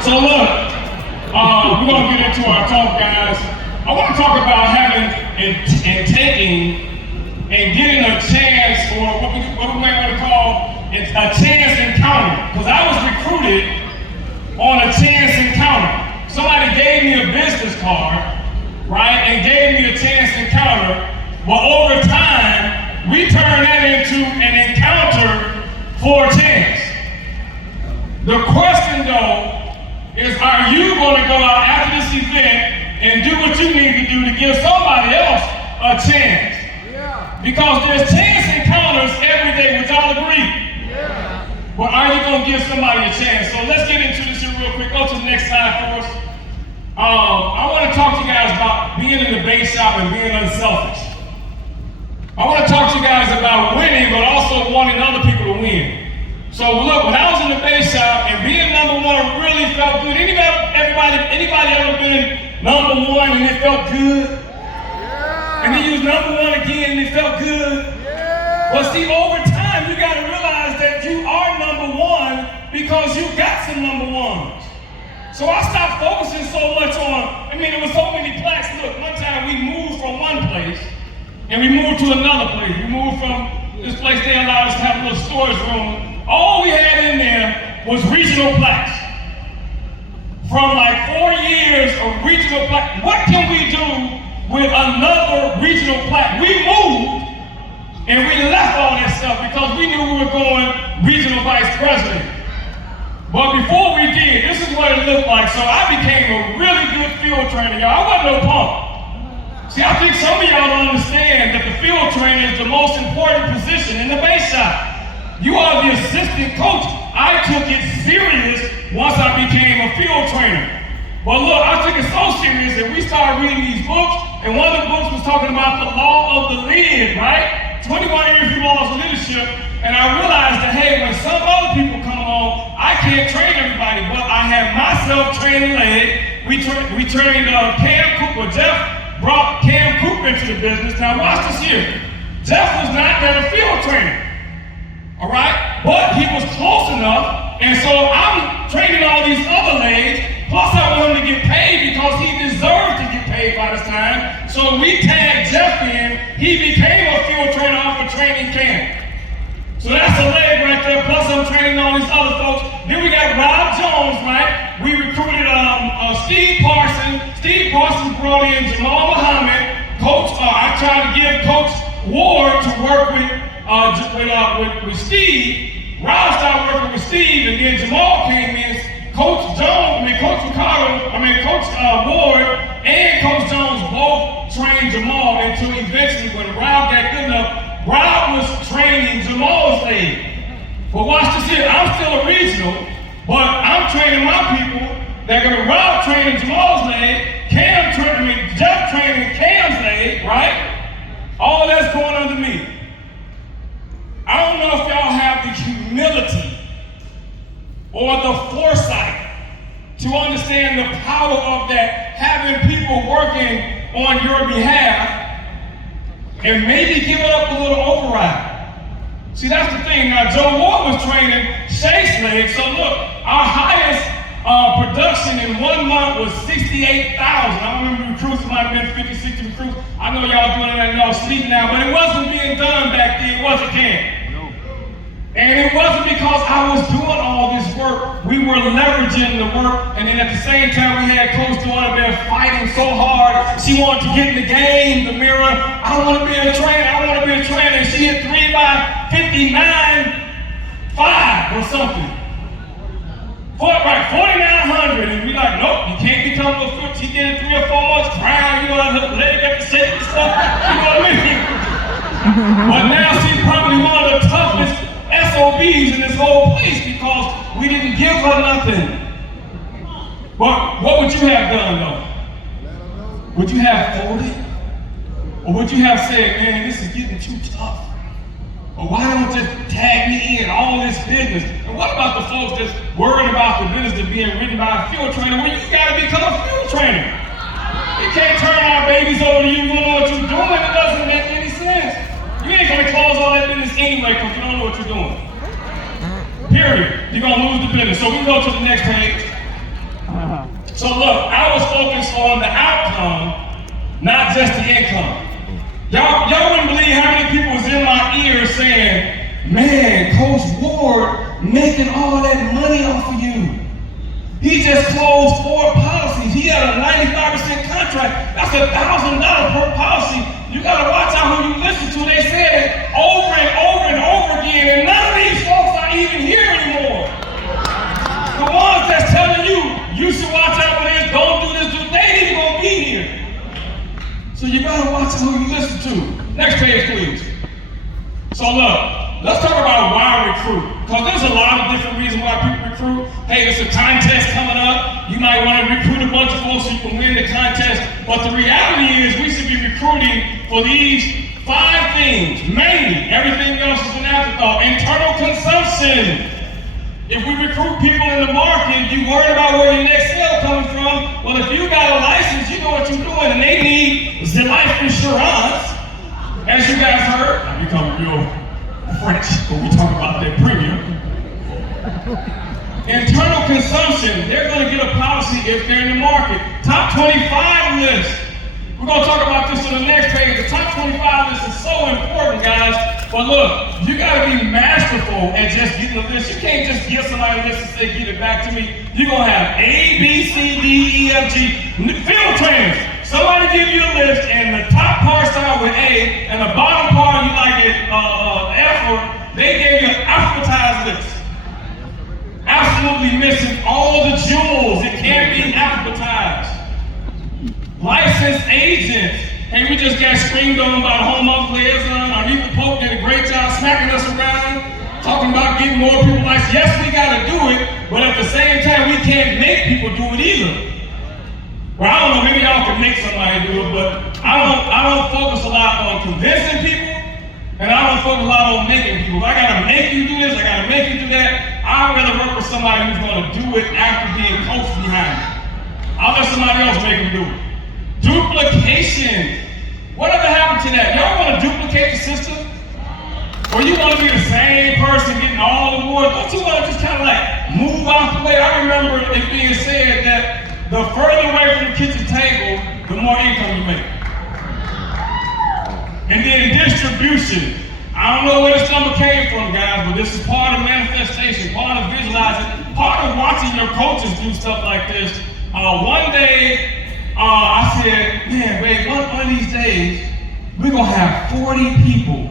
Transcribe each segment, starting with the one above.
So look, we're gonna get into our talk, guys. I want to talk about having and taking and getting a chance, or what we might want to call a chance encounter. Because I was recruited on a chance encounter. Somebody gave me a business card, right, and gave me a chance encounter. But over time, we turned that into an encounter for a chance. The question, though, is are you going to go out after this event and do what you need to do to give somebody else a chance? Yeah. Because there's chance encounters every day, which I'll agree. Yeah. But are you going to give somebody a chance? So let's get into this here real quick. Go to the next slide for us. I want to talk to you guys about being in the base shop and being unselfish. I want to talk to you guys about winning, but also wanting other people to win. So look, when I was in the base shop and being number one really felt good. Anybody ever been number one and it felt good? Yeah. And then you was number one again and it felt good? Yeah. Well, see, over time you got to realize that you are number one because you got some number ones. So I stopped focusing so much on, there was so many plaques. Look, one time we moved from one place and we moved to another place. We moved from this place, they allowed us to have a little storage room. All we had in there was regional plaques. From like 4 years of regional plaques, what can we do with another regional plaque? We moved and we left all that stuff because we knew we were going regional vice president. But before we did, this is what it looked like. So I became a really good field trainer, y'all. I wasn't no punk. See, I think some of y'all don't understand that the field trainer is the most important position in the base shop. You are the assistant coach. I took it serious once I became a field trainer. But look, I took it so serious that we started reading these books, and one of the books was talking about the law of the lid, right? 21 years of laws of leadership, and I realized that, hey, when some other people come along, I can't train everybody, but I have myself trained a leg. We trained Cam Cooper. Jeff brought Cam Cooper into the business. Now watch this here. Jeff was not yet a field trainer. All right, but he was close enough, and so I'm training all these other legs, plus I want him to get paid because he deserves to get paid by this time. So we tagged Jeff in, he became a field trainer off of training camp. So that's a leg right there, plus I'm training all these other folks. Then we got Rob Jones, right? We recruited Steve Parsons. Steve Parsons brought in Jamal Muhammad. Coach, I tried to give Coach Ward to work with Steve. Rob started working with Steve, and then Jamal came in. Coach Ward and Coach Jones both trained Jamal until eventually when Rob got good enough, Rob was training Jamal's leg. But watch this here, I'm still a regional, but I'm training my people. They're gonna Rob training Jamal's leg, Jeff training Cam's leg, right? All that's going under me. I don't know if y'all have the humility or the foresight to understand the power of that, having people working on your behalf and maybe giving up a little override. See, that's the thing. Now, Joe Ward was training Shake's legs. So look, our highest production in 1 month was 68,000. I remember recruits, it might have been 50, 60 recruits. I know y'all doing it and y'all sleep now, but it wasn't being done back then, was it, Ken? And it wasn't because I was doing all this work. We were leveraging the work, and then at the same time, we had Coach Dawn there fighting so hard. She wanted to get in the game, the mirror. I want to be a trainer. And she hit 3 by 59.5 or something. 4,900, and we like, nope, you can't become a foot. She did it 3 or 4 months, crying, her leg got to shake and stuff. You know what I mean? But now she's probably one of the toughest SOBs in this whole place because we didn't give her nothing. But what would you have done though? Would you have folded? Or would you have said, man, this is getting too tough? Or why don't you tag me in all this business? And what about the folks that's worried about the business that's being written by a field trainer? Well, you gotta become a field trainer. You can't turn our babies over to you, you don't know what you're doing, it doesn't make any sense. You ain't gonna close all that business anyway because you don't know what you're doing. Period. You're gonna lose the business. So we can go to the next page. So look, I was focused on the outcome, not just the income. Y'all wouldn't believe how many people was in my ear saying, man, Coach Ward making all that money off of you. He just closed 4 policies. He had a 95% contract. That's $1,000 per policy. You gotta watch out who you listen to. They said it over and over and over again, and none of these folks are even here anymore. The ones that's telling you, you should watch out for this, don't do this, they ain't even gonna be here. So you gotta watch who you listen to. Next page, please. So look, let's talk about why recruit. Because there's a lot of different reasons why people recruit. Hey, there's a contest coming up. You might want to recruit a bunch of folks so you can win the contest. But the reality is we should be recruiting for these 5 things. Mainly, everything else is an afterthought. Internal consumption. If we recruit people in the market, you worried about where your next sale coming from. Well, if you got a license, you know what you're doing, and they need the life insurance. As you guys heard, I'm becoming real French when we talk about their premium. Internal consumption, they're going to get a policy if they're in the market. Top 25 list. We're going to talk about this on the next page. The top 25 list is so important, guys. But look, you got to be masterful at just getting a list. You can't just give somebody a list and say, give it back to me. You're going to have A, B, C, D, E, F, G. Field trainers. Somebody give you a list, and the top part start with A, and the bottom part you like it F, or they gave you an alphabetized list. Absolutely missing all the jewels. It can't be alphabetized. Licensed agents. Hey, we just got screamed on by the home office liaison. Arnita Pope did a great job smacking us around, talking about getting more people licensed. Yes, we got to do it, but at the same time, we can't make people do it either. Well, I don't know, maybe y'all can make somebody do it, but I don't focus a lot on convincing people, and I don't focus a lot on making people. If I gotta make you do this, I gotta make you do that, I'd rather work with somebody who's gonna do it after being coached behind it. I'll let somebody else make them do it. Duplication. Whatever happened to that? Y'all wanna duplicate the system? Or you wanna be the same person getting all the awards? Don't you wanna just kinda like move out the way? I remember it being said that the further away from the kitchen table, the more income you make. And then distribution. I don't know where this number came from, guys, but this is part of manifestation, part of visualizing, part of watching your coaches do stuff like this. One day, I said, man, babe, one of these days, we're gonna have 40 people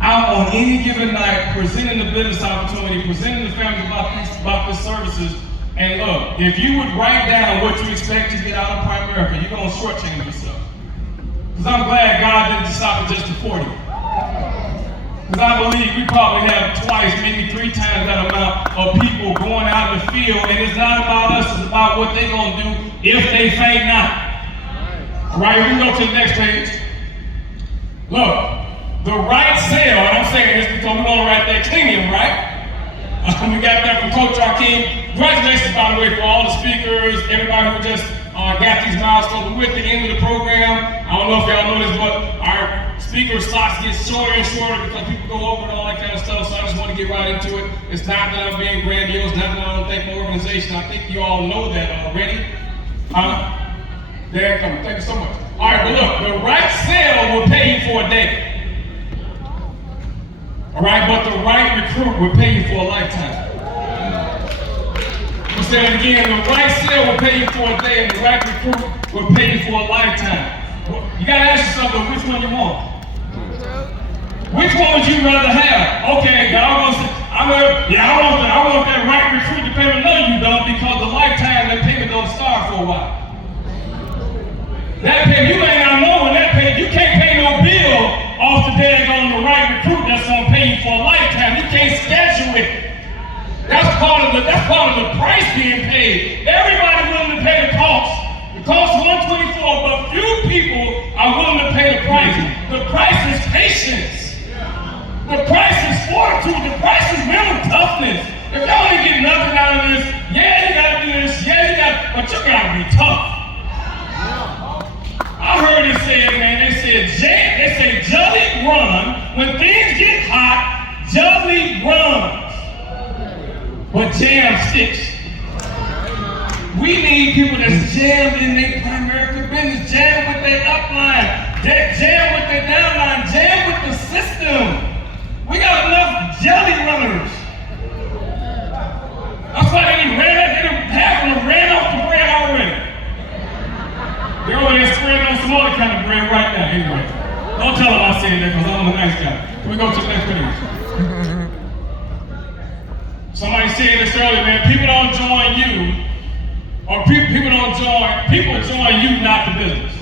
out on any given night presenting the business opportunity, presenting the families about these services. And look, if you would write down what you expect to get out of Primerica, you're going to shortchange yourself. Because I'm glad God didn't stop at just the 40. Because I believe we probably have twice, maybe 3 times that amount of people going out in the field. And it's not about us, it's about what they're going to do if they faint not. All right, we go to the next page. Look, the right sale, and I'm saying this because we want to write that clean, right? We got that from Coach Joaquin. Congratulations, by the way, for all the speakers, everybody who just got these milestones. We're at the end of the program. I don't know if y'all know this, but our speaker slots get shorter and shorter because people go over and all that kind of stuff. So I just want to get right into it. It's not that I'm being grandiose, not that I don't thank my organization. I think you all know that already. There it comes. Thank you so much. All right, but look, the right sale will pay you for a day. All right, but the right recruit will pay you for a lifetime. We'll say it again, the right sale will pay you for a day, and the right recruit will pay you for a lifetime. You gotta ask yourself, which one you want? Which one would you rather have? Okay, y'all gonna say, I want that right recruit to pay me. No, you don't, because the lifetime, that payment don't start for a while. That pay, you may not know when that pay, you can't pay no bill off the day on the right recruit that's gonna pay you for a lifetime. You can't schedule it. That's part of the price being paid. Everybody willing to pay the cost. The cost is $124, but few people are willing to pay the price. The price is patience. The price is fortitude. The price is mental toughness. If y'all ain't getting nothing out of this, yeah, you gotta do this, but you gotta be tough. I heard it said, man, they say Jelly run. When things get hot, Jelly runs. but jam sticks. We need people that's jammed in their primary business, jam with their upline, jam with their downline, jam with the system. We got enough jelly runners. That's why half of them ran off the bread already. They're over there spreading on some other kind of bread right now. Anyway, don't tell them I said that because I'm a nice guy. Can we go to the next video? Somebody said this earlier, man. People don't join you, or people join you, not the business.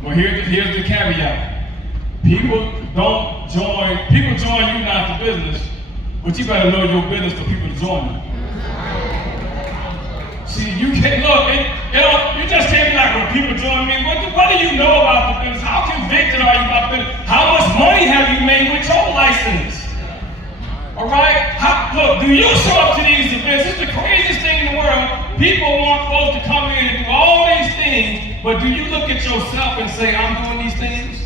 Well, here's the caveat. People join you, not the business, but you better know your business for people to join you. See, you can't look, you just can't be like, when people join me, what do you know about the business? How convicted are you about the business? How much money have you made with your license? All right? Look, do you show up to these events? It's the craziest thing in the world. People want folks to come in and do all these things, but do you look at yourself and say, I'm doing these things?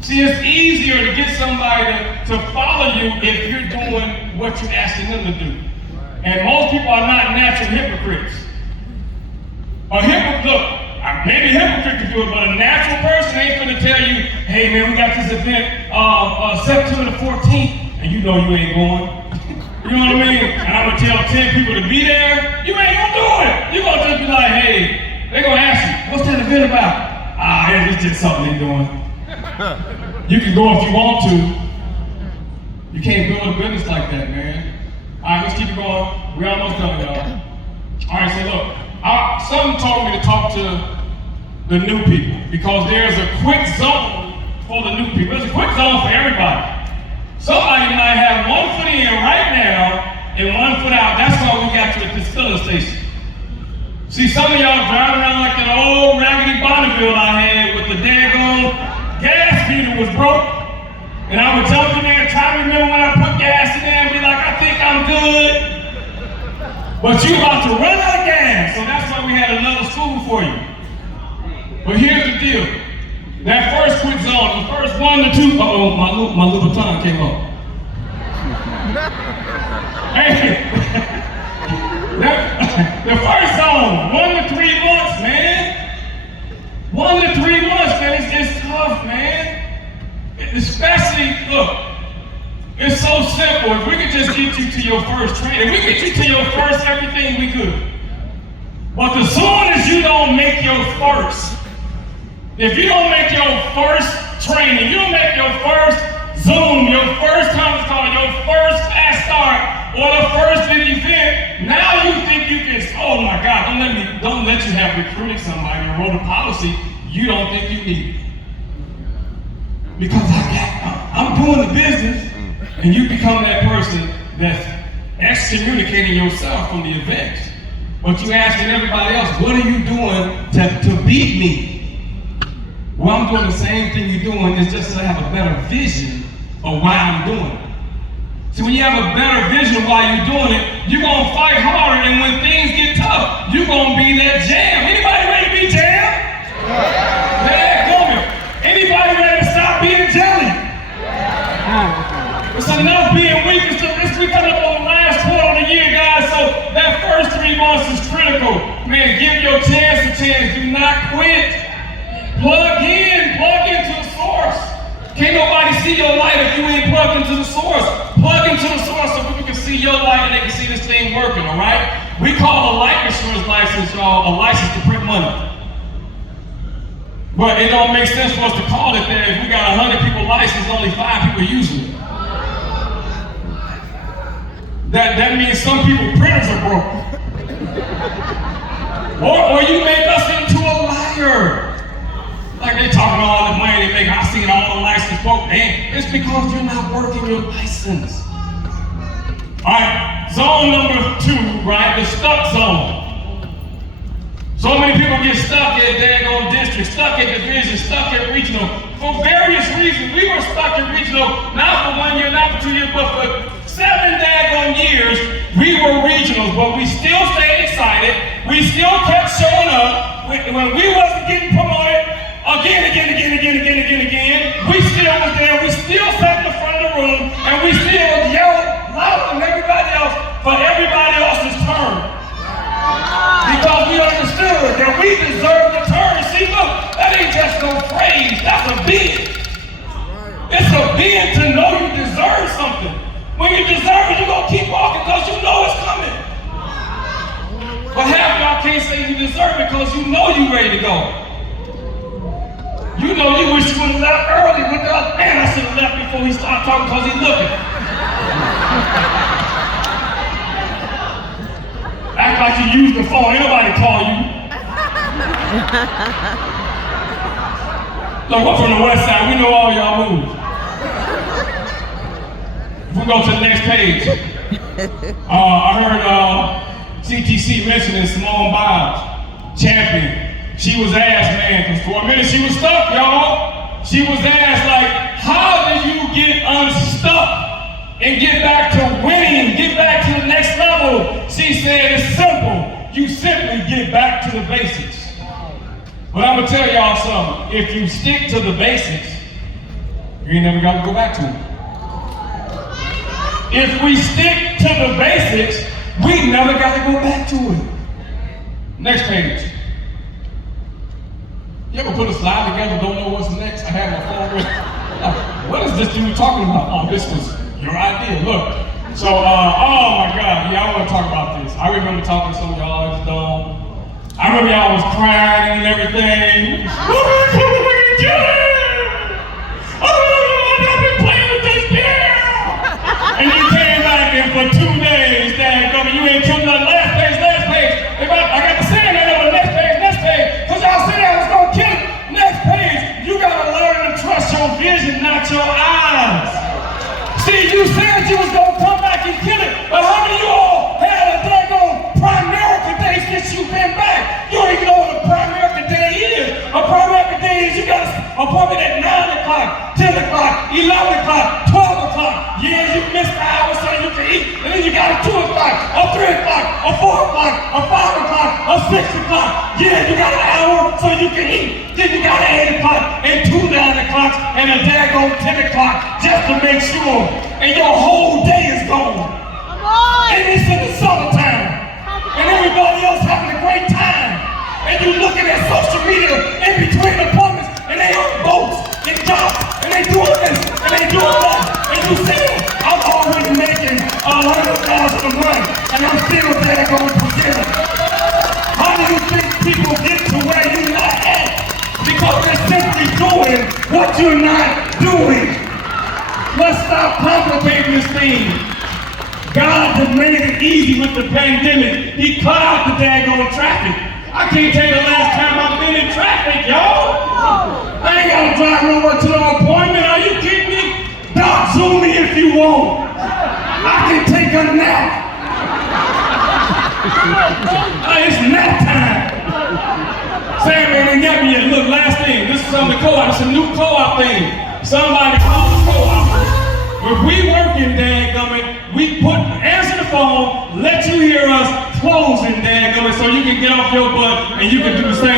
See, it's easier to get somebody to follow you if you're doing what you're asking them to do. And most people are not natural hypocrites. Maybe a hypocrite can do it, but a natural person ain't gonna tell you, hey man, we got this event September the 14th, and you know you ain't going. You know what I mean? And I'm gonna tell 10 people to be there, you ain't gonna do it. You're gonna just be like, hey, they're gonna ask you, what's that event about? It's just something they're doing. You can go if you want to. You can't build a business like that, man. All right, let's keep it going. We're almost done, y'all. All right, so look, something told me to talk to the new people because there's a quick zone for the new people. There's a quick zone for everybody. Somebody might have 1 foot in right now and 1 foot out. That's why we got you at this filling station. See, some of y'all driving around like that old raggedy Bonneville I had with the daggone gas meter was broke. And I would jump in there and try to remember when I put gas in there and be like, I think I'm good. But you about to run out of gas. So that's why we had another school for you. But here's the deal. That first quick zone, the first 1 to 2, my little tongue came up. Hey, the first zone, 1 to 3 months, man. 1 to 3 months, man, it's tough, man. Especially, look, it's so simple. If we could just get you to your first training, if we get you to your first everything, we could. But as soon as you don't make your first, if you don't make your first training, you don't make your first Zoom, your first conference call, your first class start, or the first big event, now you think you can, oh my God, don't let you have recruited somebody or wrote a policy you don't think you need. Because I'm doing the business, and you become that person that's excommunicating yourself from the event. But you asking everybody else, what are you doing to beat me? Well, I'm doing the same thing you're doing, it's just that I have a better vision of why I'm doing it. So when you have a better vision of why you're doing it, you're gonna fight harder, and when things get tough, you're gonna be that jam. Anybody ready to be jam? Anybody ready to stop being jelly? It's enough being weak. We coming up on the last quarter of the year, guys, so that first 3 months is critical. Man, give your chance a chance. Do not quit. Plug into the source. Can't nobody see your light if you ain't plugged into the source. Plug into the source so people can see your light and they can see this thing working, all right? We call a life insurance license, y'all, a license to print money. But it don't make sense for us to call it that if we got 100 people licensed, only 5 people using it. That means some people's printers are broken. or you make us into a liar. Like they talking all the money they make. I seen all the licensed folks. It's because you're not working your license. All right, zone number 2, right? The stuck zone. So many people get stuck at daggone district, stuck at division, stuck at regional. For various reasons, we were stuck at regional, not for 1 year, not for 2 years, but for 7 daggone years, we were regionals, but we still stayed excited. We still kept showing up. When we wasn't getting promoted, again, we still was there. We still sat in the front of the room, and we still yelled louder than everybody else nervous, you're gonna keep walking because you know it's coming. But half of y'all can't say you deserve it because you know you're ready to go. You know you wish you would have left early with the other man. I should have left before he started talking because he's looking. Act like you used the phone. Ain't nobody call you. Look, we're from the west side. We know all y'all moves. If we go to the next page, I heard CTC mentioning Simone Biles, champion. She was asked, man, because for a minute she was stuck, y'all. She was asked, like, how did you get unstuck and get back to winning, get back to the next level? She said, it's simple. You simply get back to the basics. But I'm gonna tell y'all something. If you stick to the basics, you ain't never gotta go back to them. If we stick to the basics, we never gotta go back to it. Next page. You ever put a slide together, don't know what's next? I had my phone with. What is this dude talking about? Oh, this was your idea. Look. So, oh my God, yeah, I want to talk about this. I remember talking to some of y'all. It's dumb. I remember y'all was crying and everything. I've been playing with this girl. And you came back and for 2 days, dang, you ain't killed nothing. Last page. I got to say that on the next page. Because y'all said I was going to kill it. Next page, you got to learn to trust your vision, not your eyes. See, you said you was going to come back and kill it, but how many of you all had a daggone Primerica Day since you've been back? You don't even know what a Primerica Day is. A Primerica Day is you got an appointment at 9 o'clock, 10 o'clock, 11 o'clock, 12 o'clock. Yeah, you missed the hour so you can eat, and then you got a 2 o'clock, a 3 o'clock, a 4 o'clock, a 5 o'clock, a 6 o'clock. Yeah, you got an hour so you can eat. Then you got an 8 o'clock and 2 9 o'clocks and a daggone 10 o'clock just to make sure. And your whole day is gone. Come on. And it's in the summertime. And everybody else having a great time. And you looking at social media in between appointments and they on boats and jobs and they doing this and they doing that. And you say, I'm already making $100,000 a month and I'm still daggone together. How do you think people get to where you're not at? Because they're simply doing what you're not doing. Let's stop complicating this thing. God has made it easy with the pandemic. He cut out the daggone traffic. I can't tell you the last time I've been in traffic, y'all. I ain't gotta drive nowhere to no appointment. Are you kidding me? Doc, zoom me if you want. I can take a nap. It's nap time. Sam ain't got me yet. Look, last thing. This is from the co-op. It's a new co-op thing. Somebody called the co-op. If we working, dadgummit, we answer the phone, let you hear us closing, dadgummit, so you can get off your butt and you can do the same